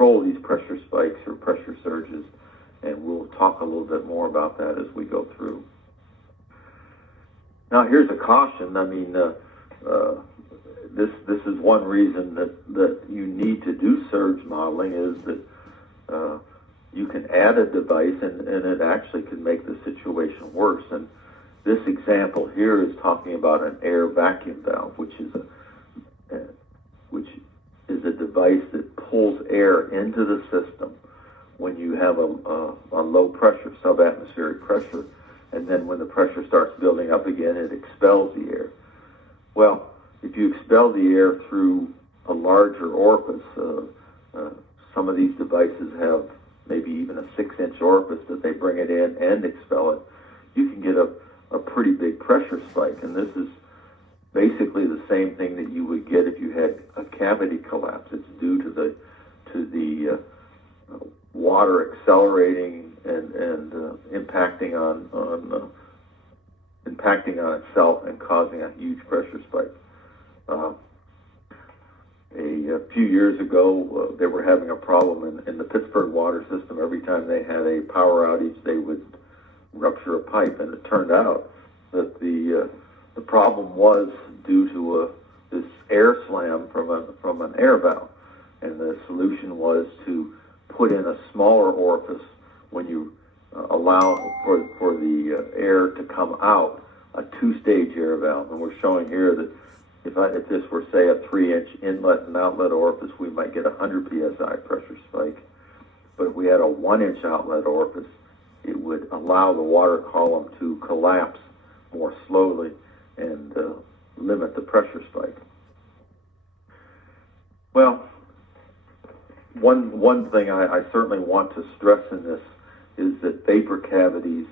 control these pressure spikes or pressure surges, and we'll talk a little bit more about that as we go through. Now, here's a caution. I mean, this is one reason that you need to do surge modeling, is that you can add a device and it actually can make the situation worse. And this example here is talking about an air vacuum valve, which is a device that pulls air into the system when you have a low pressure, subatmospheric pressure, and then when the pressure starts building up again, it expels the air. Well, if you expel the air through a larger orifice, some of these devices have maybe even a 6-inch orifice that they bring it in and expel it, you can get a pretty big pressure spike. And this is basically the same thing that you would get if you had a cavity collapse. It's due to the water accelerating and impacting on itself and causing a huge pressure spike. A few years ago, they were having a problem in the Pittsburgh water system. Every time they had a power outage, they would rupture a pipe, and it turned out that the problem was due to this air slam from an air valve, and the solution was to put in a smaller orifice when you allow for the air to come out, a 2-stage air valve. And we're showing here that if this were, say, a 3-inch inlet and outlet orifice, we might get 100 psi pressure spike. But if we had a 1-inch outlet orifice, it would allow the water column to collapse more slowly and limit the pressure spike. Well, one thing I certainly want to stress in this is that vapor cavities